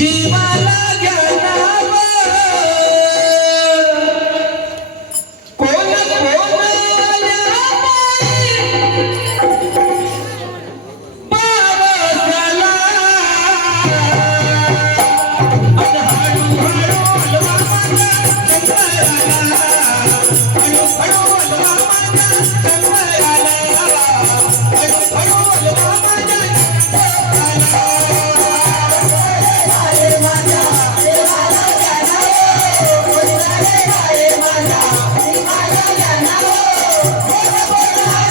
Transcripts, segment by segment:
जीवाला ज्ञानावर i love you.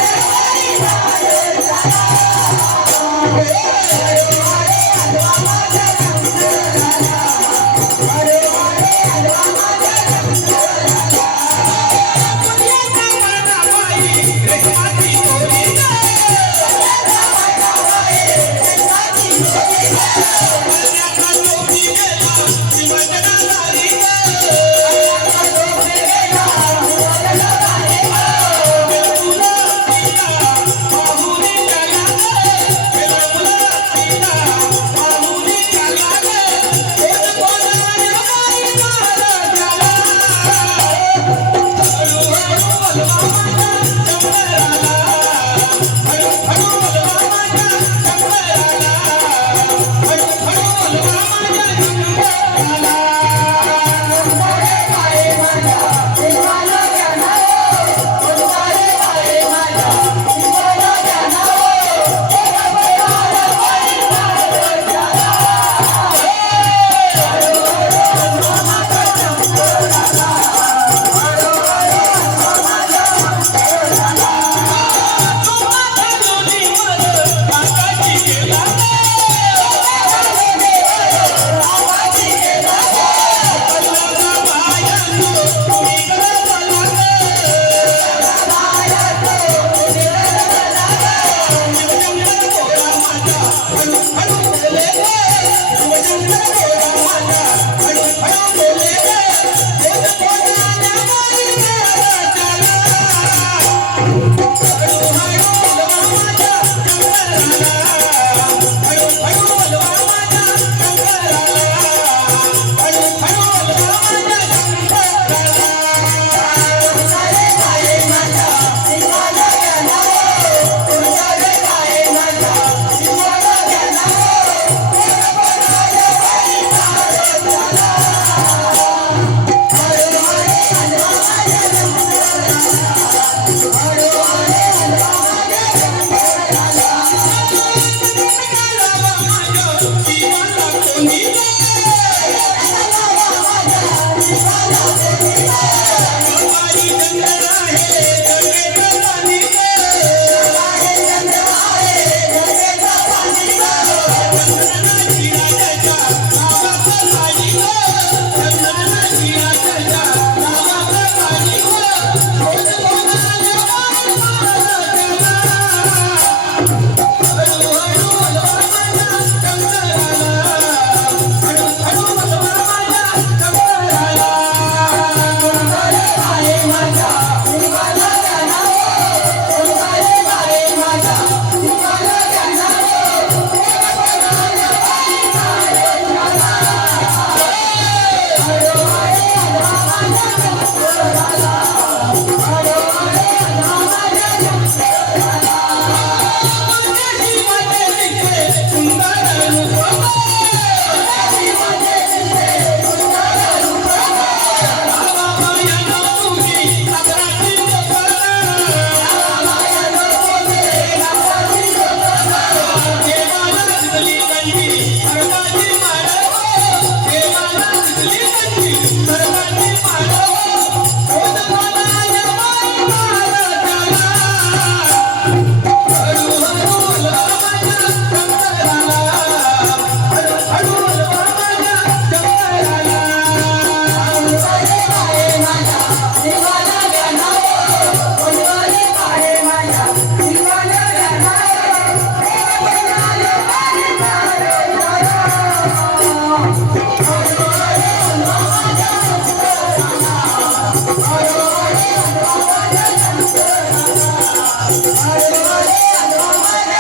पंचमीला Hallelujah.